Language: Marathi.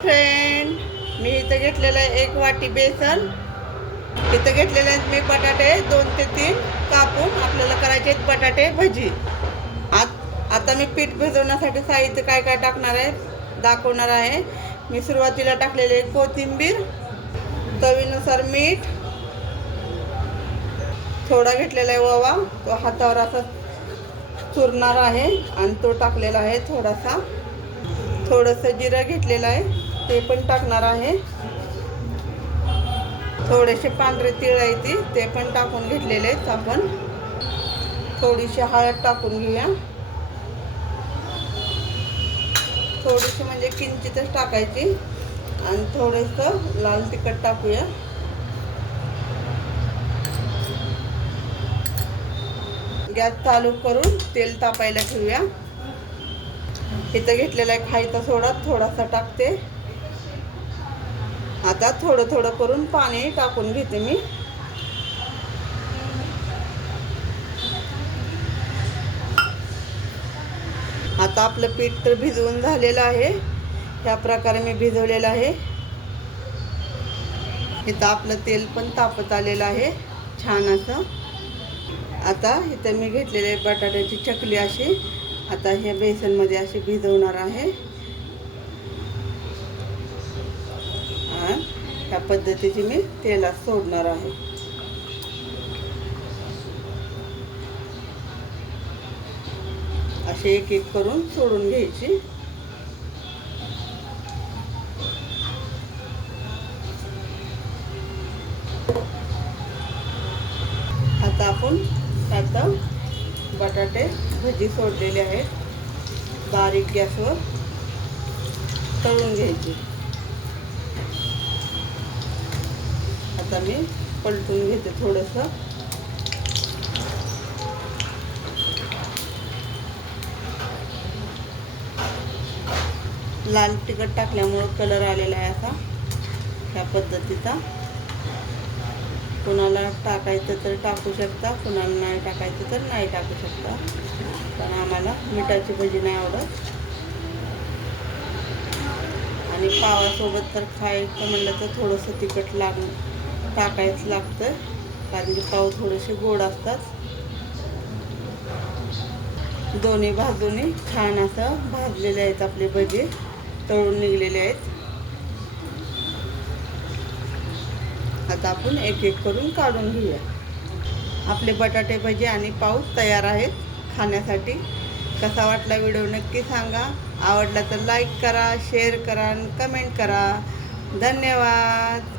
फ्रेंड, मी इथं घेतलेलं आहे 1 वाटी बेसन. इथं घेतलेले आहेत मी बटाटे 2 ते 3 कापून. आपल्याला करायचे आहेत बटाटे भजी. आता मी पीठ भिजवण्यासाठी साहित्य काय काय टाकणार आहे दाखवणार आहे. मी सुरुवातीला टाकलेले कोथिंबीर, चवीनुसार मीठ, थोडा घेतलेला आहे ओवा, तो हातावर असा चुरणार आहे आणि तो टाकलेला आहे. थोडंसं जिरं घेतलेलं आहे ते पण टाकणार आहे. थोडेसे पांढरे तीळ आहे ते पण टाकून घेतलेले आहेत आपण. थोडीशी हळद टाकून घेऊया. थोडीशी म्हणजे किंचितच टाकायची. आणि थोडंसं लाल तिखट टाकूया. गॅस चालू करून तेल तापायला ठेवूया. इथं घेतलेला आहे खायचा सोडा, थोडासा टाकते. आता थोडं थोडं करून पाणी टाकून घेते मी. आता आपलं पीठ तर भिजवून झालेलं आहे. ह्या प्रकारे मी भिजवलेलं आहे. इथं आपलं तेल पण तापत आलेलं आहे छान असं. आता इथं मी घेतलेले बटाट्याची चकली अशी आता हे बेसनमध्ये अशी भिजवणार आहे. ह्या पद्धतीची मी तेलात सोडणार आहे. असे एक एक करून सोडून घ्यायची. आता आपण त्यात बटाटे भजी सोडलेले आहेत. बारीक गॅसवर तळून घ्यायची. आता मी पलटून घेते थोडंसं. लाल तिखट टाकल्यामुळं कलर आलेला आहे असा ह्या पद्धतीचा. कुणाला टाकायचं तर टाकू शकता, कुणाला नाही टाकायचं तर नाही टाकू शकता. पण आम्हाला मिठाची भजी नाही आवडत. आणि पावासोबत तर खायचं म्हणलं तर थोडंसं तिखट टाकायचं लागतं, कारण की पाव थोडेसे गोड असतात. दोन्ही बाजूनी छान असं भाजलेले आहेत आपले भजी, तळून निघलेले आहेत. आता आपण एक एक करून काढून घेऊया. आपले बटाटे भजी आणि पाव तयार आहेत खाण्यासाठी. कसा वाटला व्हिडिओ नक्की सांगा. आवडला तर लाईक करा, शेअर करा आणि कमेंट करा. धन्यवाद.